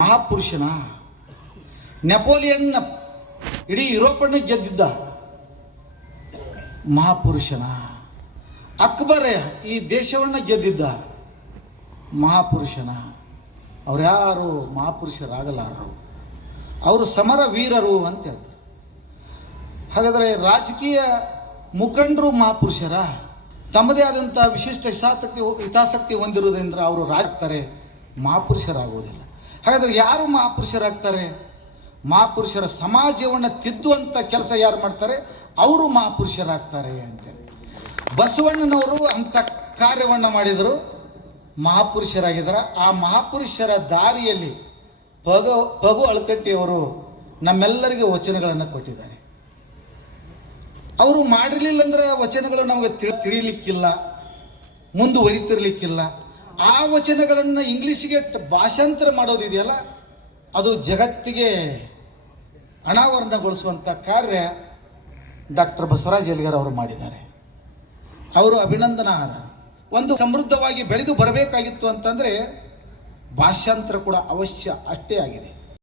ಮಹಾಪುರುಷನ Napoleon ಇಡೀ ಯುರೋಪನ್ನ ಗೆದ್ದಿದ್ದ ಮಹಾಪುರುಷನ. ಅಕ್ಬರ ಈ ದೇಶವನ್ನು ಗೆದ್ದಿದ್ದ ಮಹಾಪುರುಷನ. ಅವ್ರು ಯಾರು ಮಹಾಪುರುಷರಾಗಲಾರರು, ಅವರು ಸಮರ ವೀರರು ಅಂತ ಹೇಳ್ತಾರೆ. ಹಾಗಾದರೆ ರಾಜಕೀಯ ಮುಖಂಡರು ಮಹಾಪುರುಷರ, ತಮ್ಮದೇ ಆದಂಥ ವಿಶಿಷ್ಟ ಹಿತಾಸಕ್ತಿ ಹೊಂದಿರುವುದರಿಂದ ಅವರು ರಾಜ್ತಾರೆ, ಮಹಾಪುರುಷರಾಗುವುದಿಲ್ಲ. ಹಾಗಾದರೆ ಯಾರು ಮಹಾಪುರುಷರಾಗ್ತಾರೆ? ಮಹಾಪುರುಷರ ಸಮಾಜವನ್ನು ತಿದ್ದುವಂಥ ಕೆಲಸ ಯಾರು ಮಾಡ್ತಾರೆ ಅವರು ಮಹಾಪುರುಷರಾಗ್ತಾರೆ ಅಂತೇಳಿ ಬಸವಣ್ಣನವರು ಅಂಥ ಕಾರ್ಯವನ್ನು ಮಾಡಿದರು, ಮಹಾಪುರುಷರಾಗಿದ್ದಾರೆ. ಆ ಮಹಾಪುರುಷರ ದಾರಿಯಲ್ಲಿ ಪಗು ಅಳಕಟ್ಟಿಯವರು ನಮ್ಮೆಲ್ಲರಿಗೆ ವಚನಗಳನ್ನು ಕೊಟ್ಟಿದ್ದಾರೆ. ಅವರು ಮಾಡಿರಲಿಲ್ಲ ಅಂದರೆ ವಚನಗಳು ನಮಗೆ ತಿಳಿಲಿಕ್ಕಿಲ್ಲ, ಮುಂದುವರಿತಿರ್ಲಿಕ್ಕಿಲ್ಲ. ಆ ವಚನಗಳನ್ನು ಇಂಗ್ಲೀಷಿಗೆ ಭಾಷಾಂತರ ಮಾಡೋದಿದೆಯಲ್ಲ, ಅದು ಜಗತ್ತಿಗೆ ಅನಾವರಣಗೊಳಿಸುವಂಥ ಕಾರ್ಯ ಡಾಕ್ಟರ್ ಬಸವರಾಜ ಯಲಿಗಾರ್ ಅವರು ಮಾಡಿದ್ದಾರೆ. ಅವರು ಅಭಿನಂದನಾರ್ಹ. ಒಂದು ಸಮೃದ್ಧವಾಗಿ ಬೆಳೆದು ಬರಬೇಕಾಗಿತ್ತು ಅಂತಂದರೆ ಭಾಷಾಂತರ ಕೂಡ ಅವಶ್ಯ ಅಷ್ಟೇ ಆಗಿದೆ.